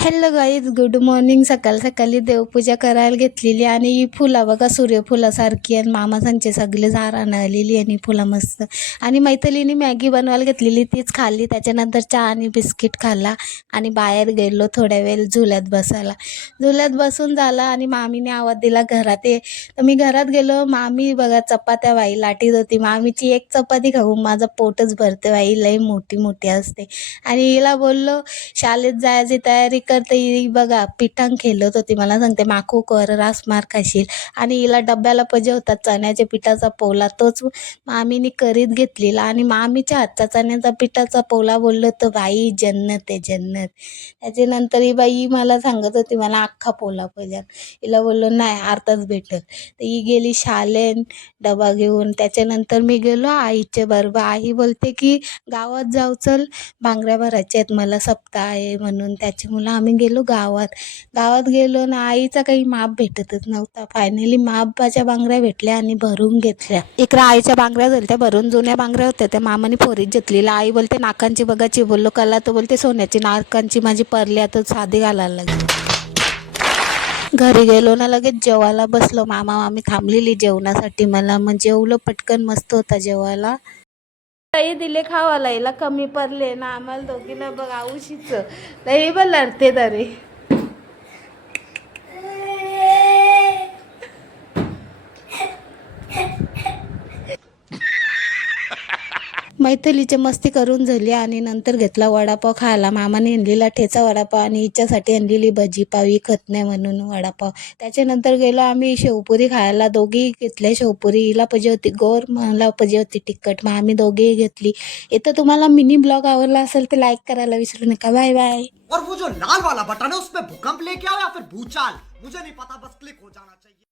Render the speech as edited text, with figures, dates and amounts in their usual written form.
Hello guys, good morning. सकाळ सकाळी देवपूजा करायला घेतलेली आणि ही फुलं बघा सूर्यफुलासारखी आणि मामा सांचे सगळे झाडं आलेली आणि फुलं मस्त. आणि मैत्रिणीने मॅगी बनवायला घेतलेली, तीच खाल्ली. त्याच्यानंतर चहा आणि बिस्किट खाल्ला आणि बाहेर गेलो थोड्या वेळ झुल्यात बसायला. झुल्यात बसून झाला आणि मामीने आवाज दिला घरात ये. तर मी घरात गेलो. मामी बघा चपात्या बाई लाटीत होती. मामीची एक चपाती खाऊन माझं पोटच भरते. बाई लई मोठी मोठी असते. आणि हिला बोललो शाळेत जायची तयारी करते. ही बघा पिठांग खेळत होती. मला सांगते माकू कर रास मार खाशील. आणि हिला डब्याला पाहिजे होता चण्याच्या पिठाचा पोला, तोच मामीने करीत घेतलेला. आणि मामीच्या हातचा चण्याचा पिठाचा पोला बोललो तर बाई जन्नत आहे जन्नत. त्याच्यानंतर ही बाई मला सांगत होती मला अख्खा पोला पाहिजे. हिला बोललो नाही अर्धाच भेटल. तर ही गेली शाळेत डबा घेऊन. त्याच्यानंतर मी गेलो आईच्या बरोबर. आई बोलते की गावात जाऊ चल, बांगड्या भरायच्या आहेत मला, सप्ताह आहे म्हणून. त्याच्यामुळं आम्ही गेलो गावात. गावात गेलो ना आईचा काही माप भेटतच नव्हता. फायनली मापाच्या बांगड्या भेटल्या आणि भरून घेतल्या. इकडं आईच्या बांगड्या झाल्या भरून, जुन्या बांगड्या होत्या त्या मामाने फोरीत घेतलेल्या. आई बोलते नाकांची बघायची. बोललो कला, तर बोलते सोन्याची. नाकांची माझी परली आता साधी घालायला लागली. घरी गेलो ना लगेच जेवायला बसलो. मामा मामी थांबलेली जेवणासाठी. मला मग जेवलो पटकन, मस्त होता जेवायला. काही दिले खावाला, हिला कमी पडले ना आम्हाला दोघींना बघ आऊशीच लई बघ लढते तरी. मैथिलीची मस्ती करून झाली आणि नंतर घेतला वडापाव खायला. मामाने आणलेला ठेचा वडापाव आणि हिच्यासाठी आणलेली भजी पाव. ही खात नाही म्हणून वडापाव. त्याच्यानंतर गेलो आम्ही शेवपुरी खायला. दोघेही घेतल्या शेवपुरी. हिला पाहिजे होती गोर, मला पाहिजे होती तिखट. मग आम्ही दोघेही घेतली. इथं तुम्हाला मिनी ब्लॉग आवडला असेल तर लाईक करायला विसरू नका. Bye bye. और वो जो लाल वाला बटन है उसपे भूकंप लेके आओ या फिर भूचाल, मुझे नहीं पता, बस क्लिक हो जाना चाहिए.